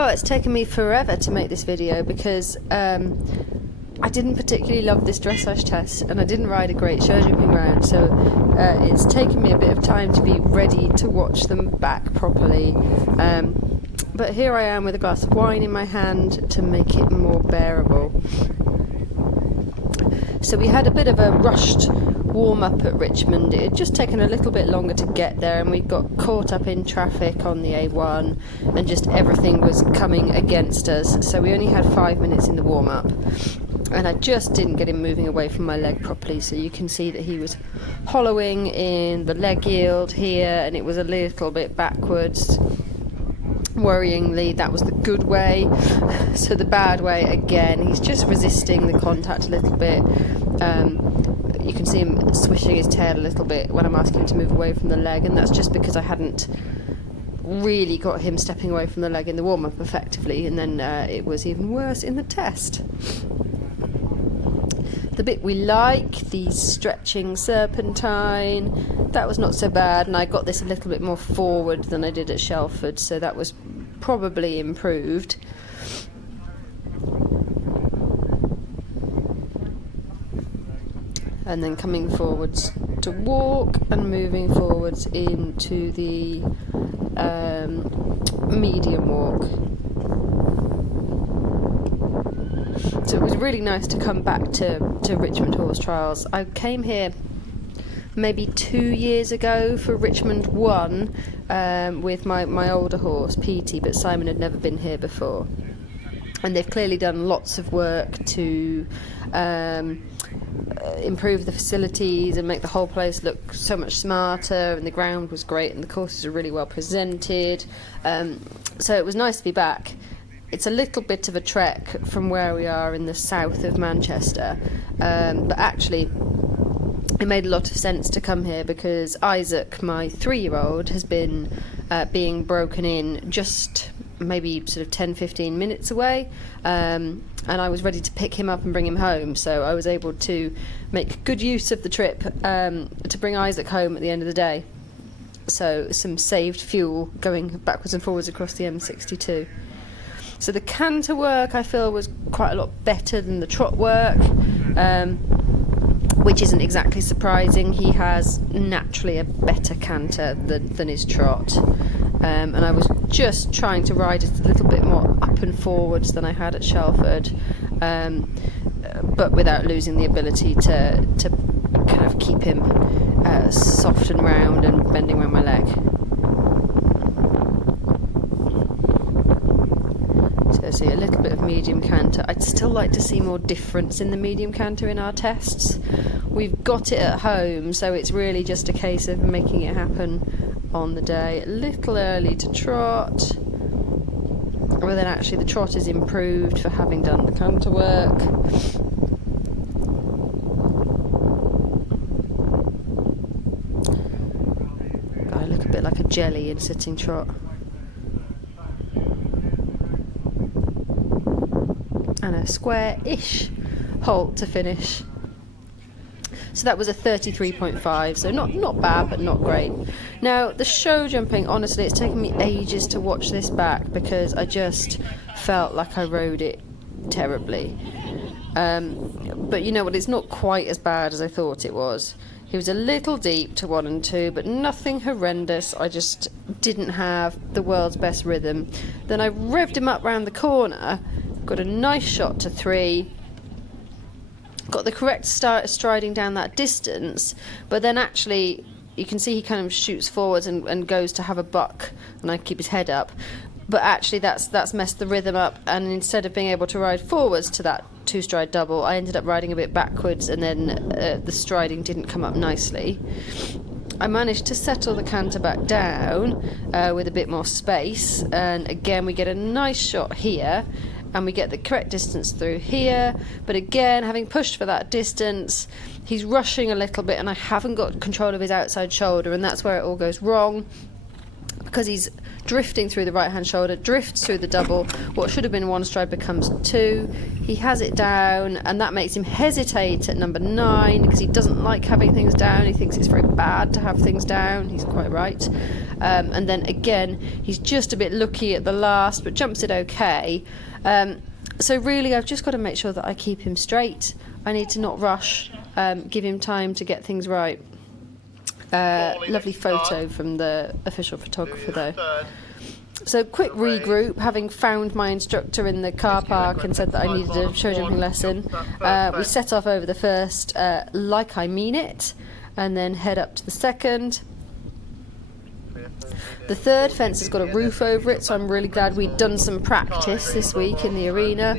Oh, it's taken me forever to make this video because I didn't particularly love this dressage test and I didn't ride a great show jumping round, so it's taken me a bit of time to be ready to watch them back properly. But here I am with a glass of wine in my hand to make it more bearable. So we had a bit of a rushed warm-up at Richmond. It had just taken a little bit longer to get there, and we got caught up in traffic on the A1 and just everything was coming against us, so we only had 5 minutes in the warm-up, and I just didn't get him moving away from my leg properly. So you can see that he was hollowing in the leg yield here, and it was a little bit backwards. Worryingly, that was the good way. So the bad way, again, he's just resisting the contact a little bit. You can see him swishing his tail a little bit when I'm asking him to move away from the leg, and that's just because I hadn't really got him stepping away from the leg in the warm-up effectively, and then it was even worse in the test. The bit we like, the stretching serpentine, that was not so bad, and I got this a little bit more forward than I did at Shelford, so that was probably improved. And then coming forwards to walk and moving forwards into the medium walk. So it was really nice to come back to Richmond Horse Trials. I came here maybe 2 years ago for Richmond 1 with my older horse, Petey, but Simon had never been here before. And they've clearly done lots of work to improve the facilities and make the whole place look so much smarter, and the ground was great and the courses are really well presented. So it was nice to be back. It's a little bit of a trek from where we are in the south of Manchester, but actually it made a lot of sense to come here because Isaac, my 3-year-old, has been being broken in just maybe sort of 10-15 minutes away, and I was ready to pick him up and bring him home, so I was able to make good use of the trip to bring Isaac home at the end of the day. So some saved fuel going backwards and forwards across the M62. So the canter work I feel was quite a lot better than the trot work, which isn't exactly surprising. He has naturally a better canter than his trot, and I was just trying to ride it a little bit more up and forwards than I had at Shelford, but without losing the ability to kind of keep him soft and round and bending around my leg. So see a little bit of medium canter. I'd still like to see more difference in the medium canter in our tests. We've got it at home, so it's really just a case of making it happen on the day. A little early to trot, but then actually the trot is improved for having done the canter work. I look a bit like a jelly in sitting trot. And a square-ish halt to finish. So that was a 33.5, so not bad, but not great. Now, the show jumping, honestly, it's taken me ages to watch this back because I just felt like I rode it terribly. But you know what, it's not quite as bad as I thought it was. He was a little deep to 1 and 2, but nothing horrendous. I just didn't have the world's best rhythm. Then I revved him up round the corner, got a nice shot to 3, got the correct striding down that distance, but then actually you can see he kind of shoots forwards and goes to have a buck, and I keep his head up, but actually that's messed the rhythm up, and instead of being able to ride forwards to that 2-stride double, I ended up riding a bit backwards, and then the striding didn't come up nicely. I managed to settle the canter back down with a bit more space, and again we get a nice shot here, and we get the correct distance through here, but again, having pushed for that distance, he's rushing a little bit, and I haven't got control of his outside shoulder, and that's where it all goes wrong. because he's drifting through the right hand shoulder, drifts through the double. What should have been 1 stride becomes 2. He has it down, and that makes him hesitate at number 9 because he doesn't like having things down. He thinks it's very bad to have things down. He's quite right. And then again, he's just a bit lucky at the last, but jumps it okay. So really, I've just got to make sure that I keep him straight. I need to not rush, give him time to get things right. Lovely photo from the official photographer though. So quick regroup, having found my instructor in the car park and said that I needed a show jumping lesson. We set off over the first like I mean it, and then head up to the second. The third fence has got a roof over it, so I'm really glad we'd done some practice this week in the arena,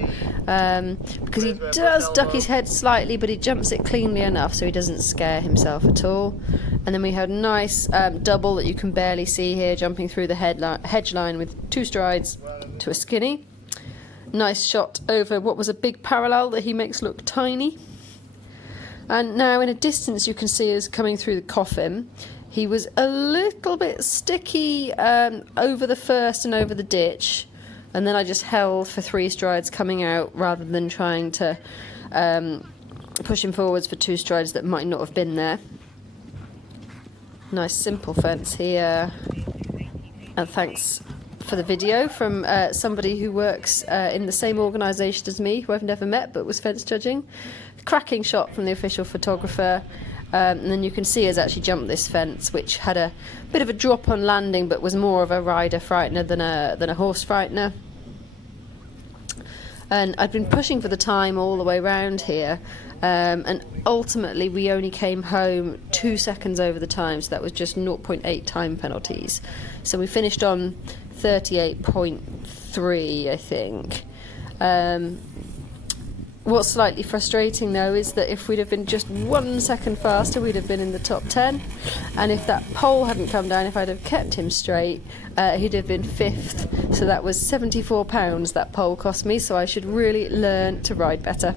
because he does duck his head slightly, but he jumps it cleanly enough so he doesn't scare himself at all. And then we had a nice double that you can barely see here, jumping through the hedge line with 2 strides to a skinny. Nice shot over what was a big parallel that he makes look tiny. And now in a distance you can see us coming through the coffin. He was a little bit sticky over the first and over the ditch, and then I just held for 3 strides coming out rather than trying to push him forwards for 2 strides that might not have been there. Nice simple fence here, and thanks for the video from somebody who works in the same organisation as me, who I've never met but was fence judging. Cracking shot from the official photographer. And then you can see us actually jump this fence, which had a bit of a drop on landing but was more of a rider frightener than a horse frightener. And I'd been pushing for the time all the way around here, and ultimately we only came home 2 seconds over the time, so that was just 0.8 time penalties. So we finished on 38.3, I think. What's slightly frustrating though is that if we'd have been just 1 second faster, we'd have been in the top 10, and if that pole hadn't come down, if I'd have kept him straight, he'd have been 5th. So that was £74 that pole cost me, so I should really learn to ride better.